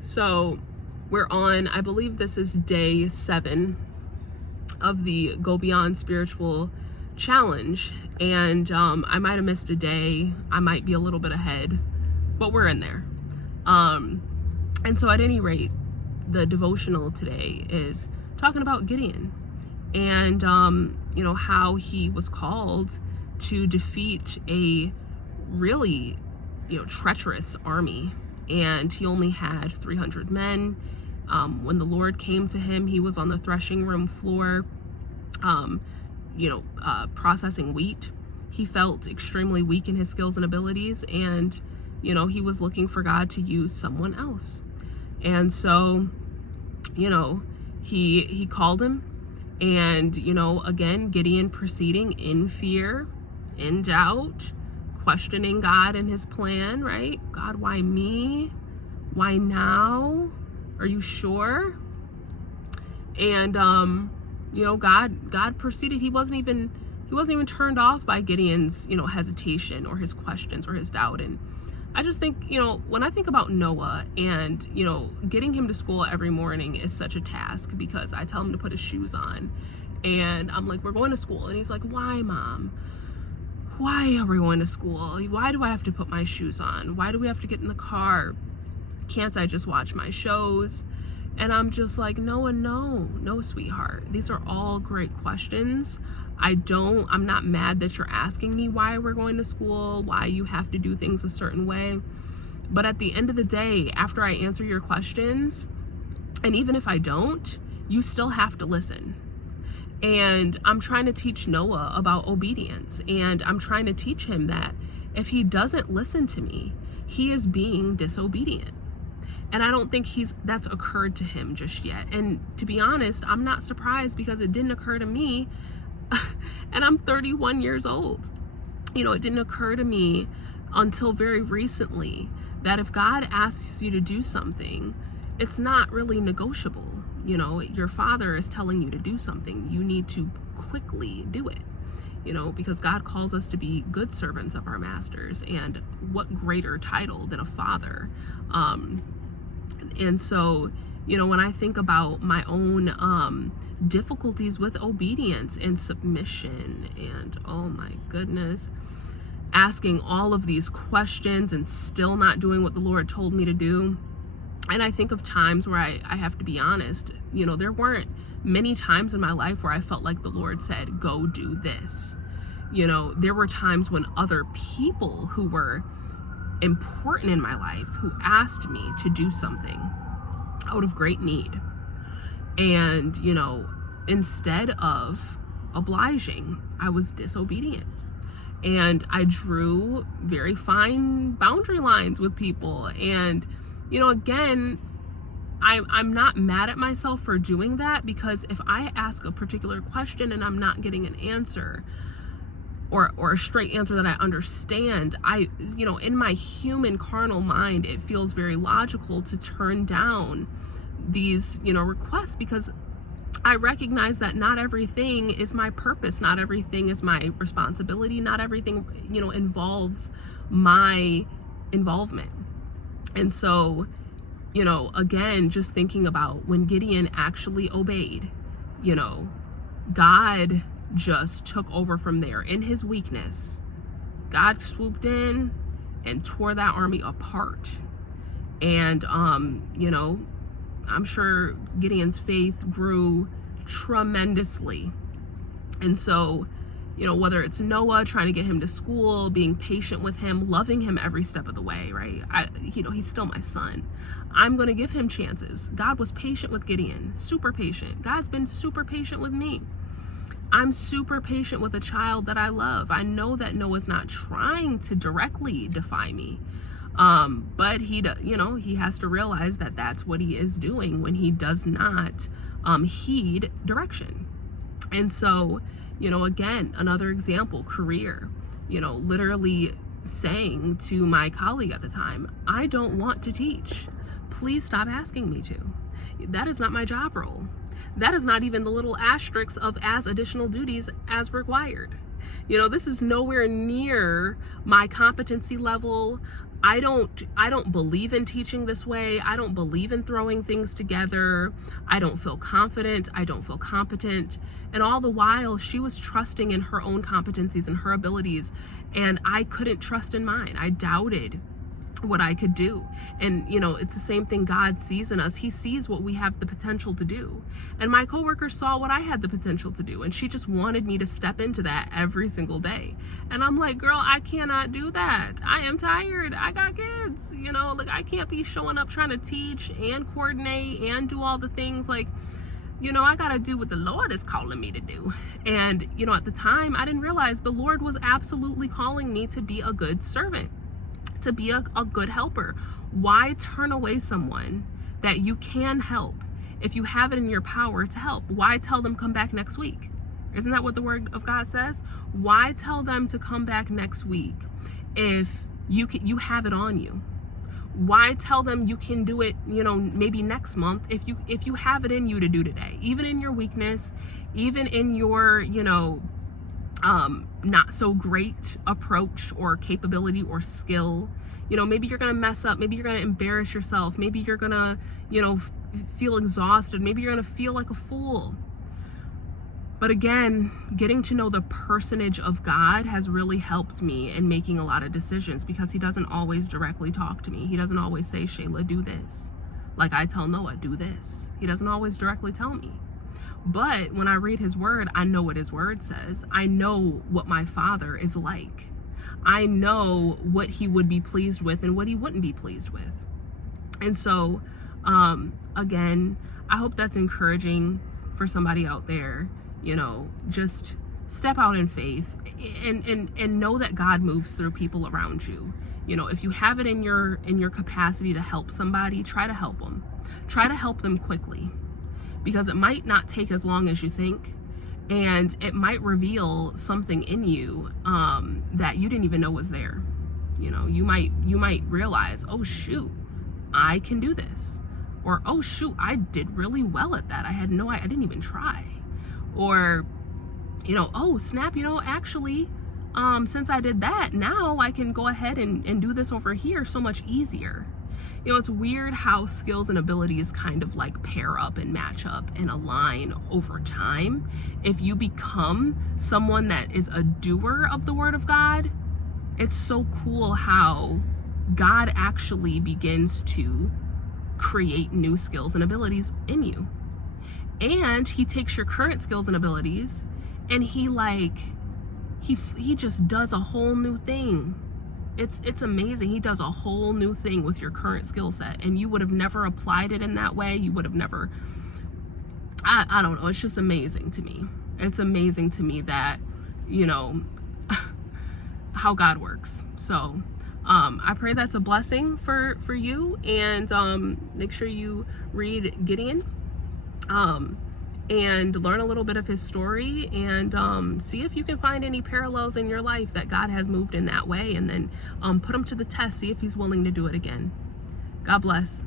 So we're on, I believe this is day 7 of the Go Beyond Spiritual Challenge. And I might have missed a day. I might be a little bit ahead, but we're in there. And so at any rate, the devotional today is talking about Gideon and, how he was called to defeat a really, treacherous army. And he only had 300 men. When the Lord came to him, he was on the threshing room floor, processing wheat. He felt extremely weak in his skills and abilities, and, he was looking for God to use someone else. And so, he called him, and, again, Gideon proceeding in fear, in doubt, questioning God and his plan, right? God, why me? Why now? Are you sure? And, God proceeded. He wasn't even turned off by Gideon's, hesitation or his questions or his doubt. And I just think, when I think about Noah and, getting him to school every morning is such a task, because I tell him to put his shoes on and I'm like, we're going to school. And he's like, why, Mom? Why are we going to school? Why do I have to put my shoes on? Why do we have to get in the car? Can't I just watch my shows? And I'm just like, Noah, no, sweetheart. These are all great questions. I'm not mad that you're asking me why we're going to school, why you have to do things a certain way. But at the end of the day, after I answer your questions, and even if I don't, you still have to listen. And I'm trying to teach Noah about obedience. And I'm trying to teach him that if he doesn't listen to me, he is being disobedient. And I don't think that's occurred to him just yet. And to be honest, I'm not surprised, because it didn't occur to me. And I'm 31 years old. It didn't occur to me until very recently that if God asks you to do something, it's not really negotiable. Your Father is telling you to do something. You need to quickly do it, because God calls us to be good servants of our masters. And what greater title than a father? And so, when I think about my own difficulties with obedience and submission, and oh my goodness, asking all of these questions and still not doing what the Lord told me to do. And I think of times where I have to be honest, there weren't many times in my life where I felt like the Lord said, go do this. There were times when other people who were important in my life who asked me to do something out of great need. And, instead of obliging, I was disobedient. And I drew very fine boundary lines with people. And, again, I'm not mad at myself for doing that, because if I ask a particular question and I'm not getting an answer, or a straight answer that I understand, in my human carnal mind, it feels very logical to turn down these, requests, because I recognize that not everything is my purpose. Not everything is my responsibility. Not everything, involves my involvement. And so, again, just thinking about when Gideon actually obeyed, God just took over from there. In his weakness, God swooped in and tore that army apart. And, I'm sure Gideon's faith grew tremendously. And so, whether it's Noah trying to get him to school, being patient with him, loving him every step of the way, right? He's still my son. I'm going to give him chances. God was patient with Gideon, super patient. God's been super patient with me. I'm super patient with a child that I love. I know that Noah's not trying to directly defy me. But he has to realize that that's what he is doing when he does not heed direction. And so, again, another example, career, literally saying to my colleague at the time, I don't want to teach. Please stop asking me to. That is not my job role. That is not even the little asterisks of as additional duties as required. This is nowhere near my competency level. I don't believe in teaching this way. I don't believe in throwing things together. I don't feel confident. I don't feel competent. And all the while, she was trusting in her own competencies and her abilities, and I couldn't trust in mine. I doubted what I could do. And it's the same thing God sees in us. He sees what we have the potential to do. And my coworker saw what I had the potential to do, and she just wanted me to step into that every single day. And I'm like, girl, I cannot do that. I am tired. I got kids. I can't be showing up trying to teach and coordinate and do all the things. I gotta do what the Lord is calling me to do. And at the time, I didn't realize the Lord was absolutely calling me to be a good servant, to be a good helper. Why turn away someone that you can help if you have it in your power to help? Why tell them come back next week? Isn't that what the word of God says? Why tell them to come back next week if you have it on you? Why tell them you can do it, maybe next month if you have it in you to do today, even in your weakness, even in your, not so great approach or capability or skill. Maybe you're going to mess up. Maybe you're going to embarrass yourself. Maybe you're going to, feel exhausted. Maybe you're going to feel like a fool. But again, getting to know the personage of God has really helped me in making a lot of decisions, because he doesn't always directly talk to me. He doesn't always say, Shayla, do this. Like I tell Noah, do this. He doesn't always directly tell me. But when I read his word, I know what his word says. I know what my Father is like. I know what he would be pleased with and what he wouldn't be pleased with. And so, again, I hope that's encouraging for somebody out there. Just step out in faith and know that God moves through people around you. If you have it in your capacity to help somebody, try to help them. Try to help them quickly, because it might not take as long as you think, and it might reveal something in you that you didn't even know was there. You might realize, oh shoot, I can do this, or oh shoot, I did really well at that. I didn't even try. Or oh snap, actually since I did that, now I can go ahead and do this over here so much easier. It's weird how skills and abilities kind of like pair up and match up and align over time. If you become someone that is a doer of the word of God, it's so cool how God actually begins to create new skills and abilities in you. And he takes your current skills and abilities and he just does a whole new thing. It's amazing. He does a whole new thing with your current skill set, and you would have never applied it in that way. You would have never, I don't know. It's just amazing to me. It's amazing to me that, how God works. So, I pray that's a blessing for you, and make sure you read Gideon. And learn a little bit of his story, and see if you can find any parallels in your life that God has moved in that way, and then put him to the test, see if he's willing to do it again. God bless.